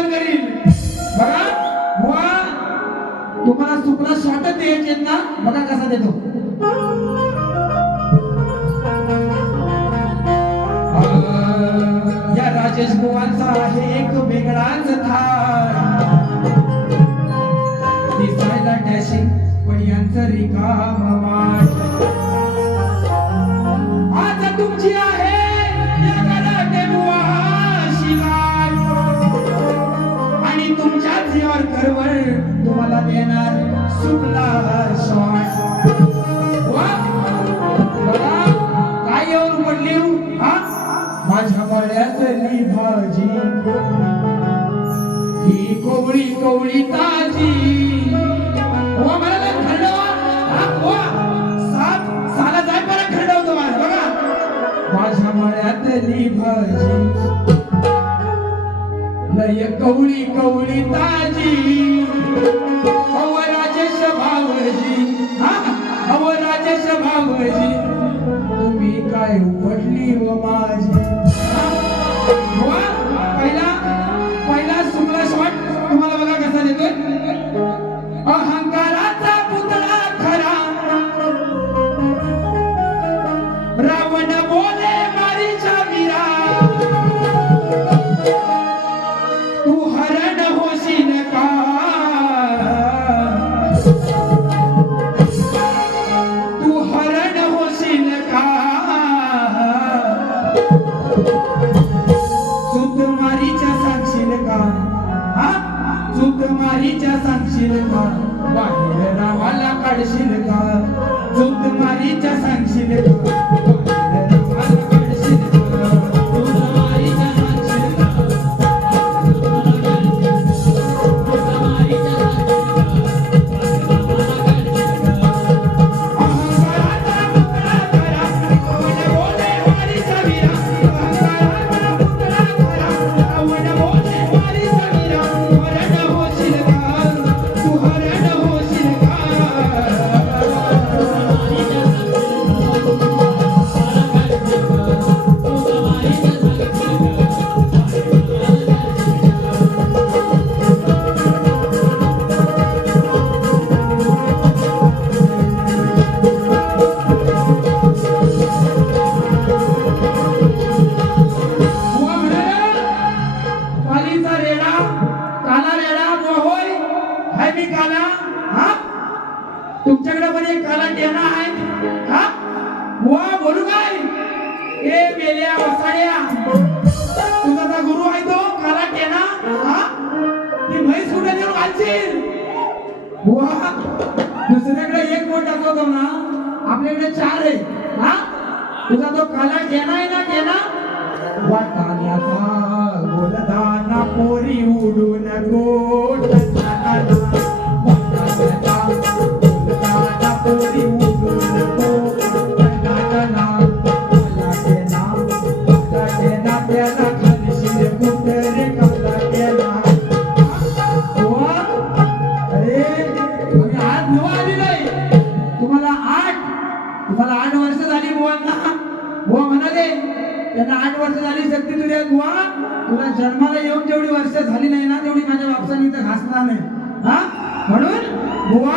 बरोबर करील. बघा बुवा तुम्हाला शुक्ल शॉटच द्यायचे ना बघा कसा देतो. या राजेश बुवांचा आहे एक वेगळाच थार लय कवळी कवळी ताजी. अव राजेश भावजी हा? अव राजेश भावजी तुम्ही काय उपटली व हो मा मारीच्या सांगशील का? बाहेर रावाला काढशील का? चूक मारीच्या सांगशील का? आपल्याकडे चार आहे हा? तुझा तो काला टेना आहे ना टेना वाटाण्याचा गोलदाना पोरी उडून गोड मला आठ वर्ष झाली बुवांना. बुवा म्हणाले त्यांना आठ वर्ष झाली शक्ती तुझ्या बुवा. तुला जन्माला येऊन जेवढी वर्ष झाली नाही ना तेवढी माझ्या बापसाने इथं घासणार नाही. हा? म्हणून बुवा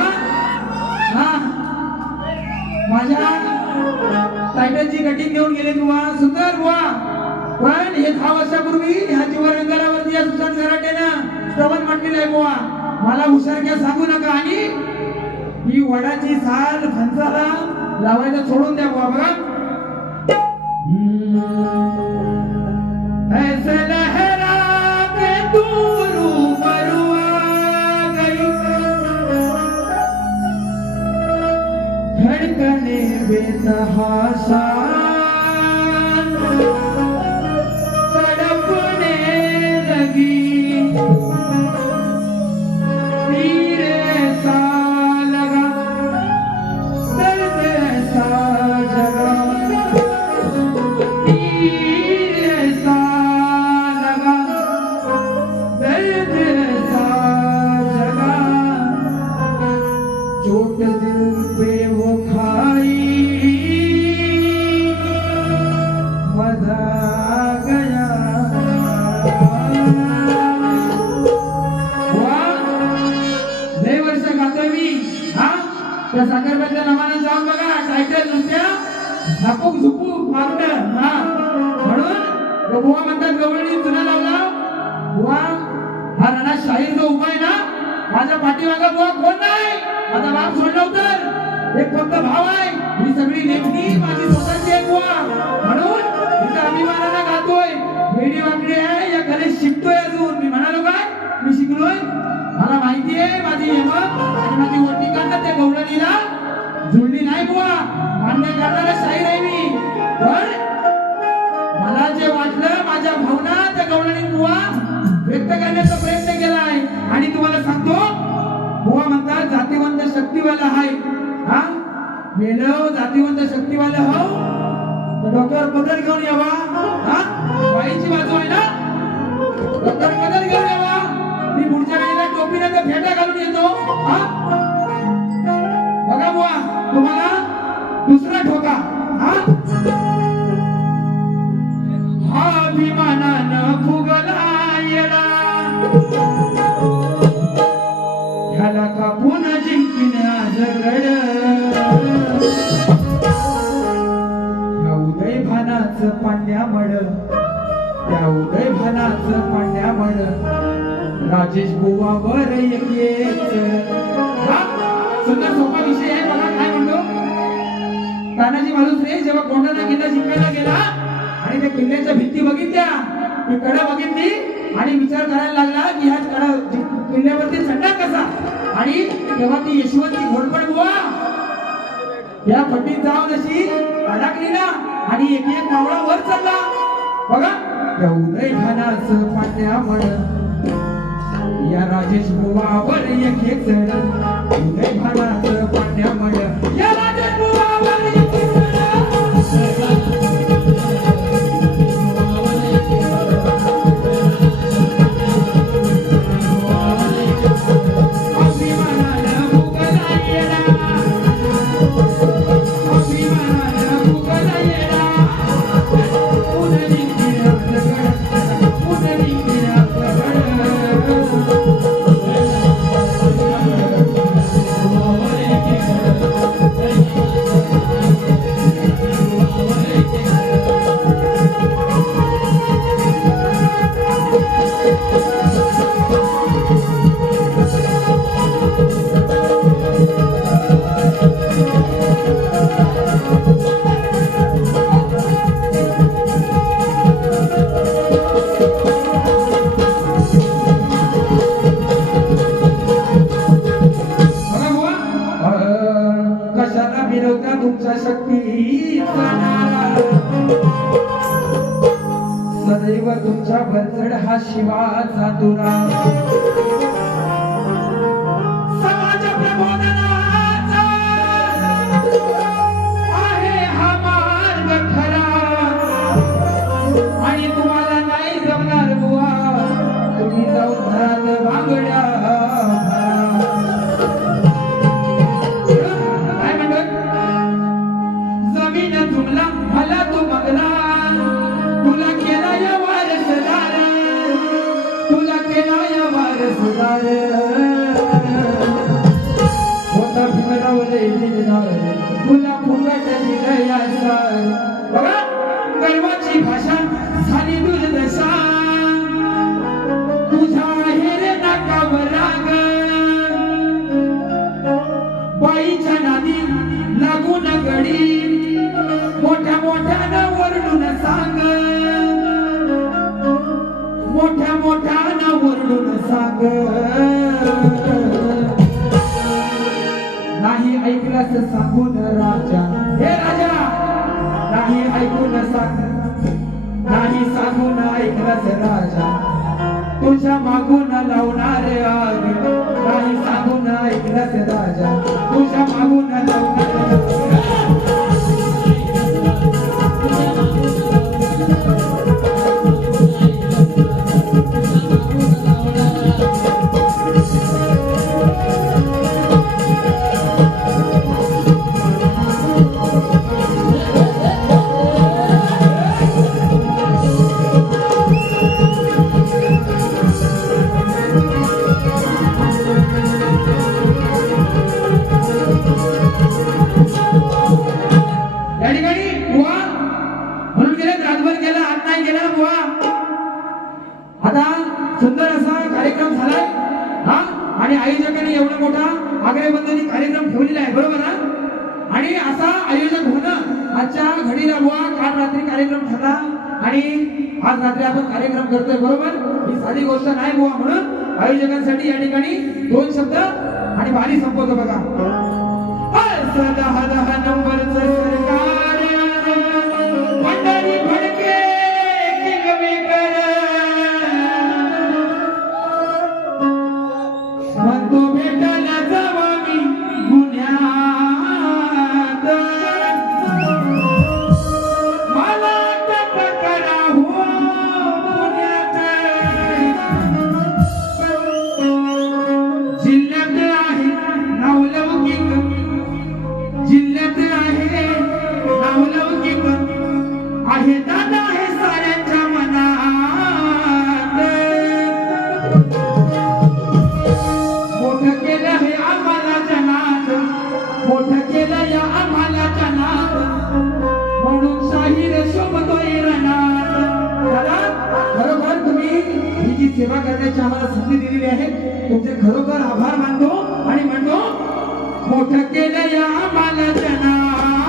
हा. माझ्या टायटलची कटिंग घेऊन गेले बुवा. सुंदर बुवा. पण हे दहा वर्षापूर्वी ह्या जीवर या सुशांत कराटेनं श्रवण म्हटलेलं आहे बुवा. मला हुशारक्या सांगू नका. आणि ही वडाची साल फणसाला लावायचं सोडून द्या बुवा बघा ऐसे लहरा के तू रूबरू आ गई. धड़कने बेतहाशा. तड़पने लगी. त्या साखरपेटच्या नावाने जाऊन बघा टायटल नुसत्या झापूक झुपूक मारून हा. म्हणून बुवा म्हणतात गवळणी जुना लावला. बुवा हा राणा शाहीर जो उभा आहे ना? माझ्या पाठीमागा बुवा कोण नाही? माझा बाप सोडला तर एक फक्त भाव आहे. ही सगळी लेखणी माझी स्वतःची आहे बुवा. म्हणून तिचा अभिमानाला गातोय. वेडी वाकडी आहे या कलेत शिकतोय अजून. मी म्हणालो काय? मी शिकलोय. मला माहिती आहे माझी हेमत. मेलो जातीवंत शक्तीवाले हो. तर डोक्यावर पदर घेऊन यावा. हा? बाईची बाजू आहे ना? डोक्यावर पदर घेऊन भानाचं पांड्या मड त्या उदय भानाचं पांड्या मड राजेश बुवा वर येच. सुंदर सोपा विषय आहे मला काय म्हणतो. तानाजी मालुसरे जेव्हा कोंडाचा किल्ला जिंकायला गेला आणि त्या किल्ल्याच्या भिंती बघितल्या मी कडा बघितली आणि विचार करायला लागला की ह्या कडा किल्ल्यावरती चढला कसा? आणि तेव्हा ती यशवंती घोडपड बुवा या फटीत जाऊन अशी अडकली ना. आणि एक एक मावळा वर चालला. बघा त्या उदय पाट्या म्हण या राजेश बुवावर एक एक जण उदय खानाचं शिवाचा तुरा समाज प्रबोधनाचा सांग. मोठ्या मोठ्यानं वरडून सांग. नाही ऐकलंस सांगून राजा. हे राजा नाही ऐकून सांग. नाही सांगून ऐकलंस राजा. तुझ्या मागून लावणारे आग नाही सांगून ऐकलंस राजा. तुझ्या मागून लावणारे ठरला. आणि आज रात्री आपण कार्यक्रम करतोय बरोबर? ही साधी गोष्ट नाही बुवा म्हणून आयोजकांसाठी या ठिकाणी दोन शब्द आणि भारी संपवतो बघा. ही सेवा करण्याची आम्हाला संधी दिलेली आहे. तुमचे खरोखर आभार मानतो आणि म्हणतो मोठ केलं या मालाच्या जना